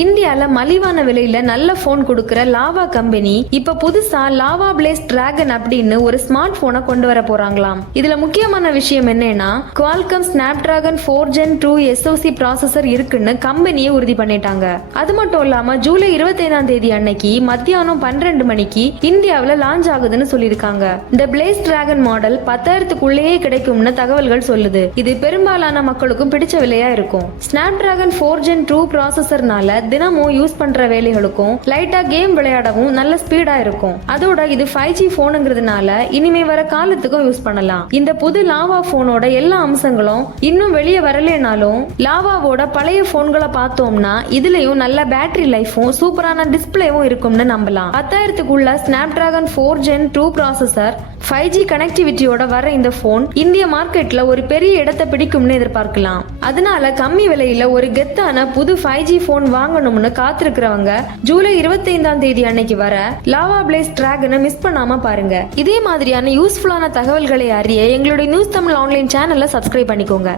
இந்தியால மலிவான விலையில நல்ல போன் கொடுக்கிற லாவா கம்பெனி இப்ப புதுசா லாவா பிளேஸ் டிராகன் அப்படின்னு ஒரு ஸ்மார்ட் போனை கொண்டு வர போறாங்களாம். இதுல முக்கியமான விஷயம் என்னன்னா Qualcomm Snapdragon 4 Gen 2 SoC processor இருக்குன்னு கம்பெனியே உறுதி பண்ணிட்டாங்க. அது மட்டும் இல்லாம ஜூலை 25ஆம் தேதி அன்னைக்கு மத்தியானம் 12 மணிக்கு இந்தியாவில லான்ச் ஆகுதுன்னு சொல்லிருக்காங்க. இந்த பிளேஸ் டிராகன் மாடல் 10,000க்குள்ளேயே கிடைக்கும்னு தகவல்கள் சொல்லுது. இது பெரும்பாலான மக்களுக்கும் பிடிச்ச விலையா இருக்கும். ஸ்னாப்டிராகன் 4 Gen 2 ப்ராசஸர்னால தினமும் யூஸ் பண்ற வேலைகளுக்கும் லைட்டா கேம் விளையாடவும் நல்ல ஸ்பீடா இருக்கும். அதோட இது 5G போனுங்கிறதுனால இனிமே வர காலத்துக்கும் யூஸ் பண்ணலாம். இந்த புது லாவா போனோட எல்லா அம்சங்களும் இன்னும் வெளியே வரலனாலும் லாவாவோட பழைய போன்களை பார்த்தோம்னா இதுலயும் நல்ல பேட்டரி லைஃபும் சூப்பரான டிஸ்பிளேவும் இருக்கும்னு நம்பலாம். 10,000க்குள்ள ஸ்னாப்டிராகன் 4 Gen 2 ப்ராசஸர் 5G கனெக்டிவிட்டியோட வர இந்த போன் இந்திய மார்க்கெட்ல ஒரு பெரிய இடத்தை பிடிக்கும்னு எதிர்பார்க்கலாம். அதனால கம்மி விலையில ஒரு கெத்தான புது 5G போன் வாங்கணும்னு காத்திருக்கிறவங்க ஜூலை 25ஆம் தேதி அன்னைக்கு வர லாவா பிளேஸ் டிராகனை மிஸ் பண்ணாம பாருங்க. இதே மாதிரியான யூஸ்ஃபுல்லான தகவல்களை அறிய எங்களுடைய நியூஸ் தமிழ் ஆன்லைன் சேனலை சப்ஸ்கிரைப் பண்ணிக்கோங்க.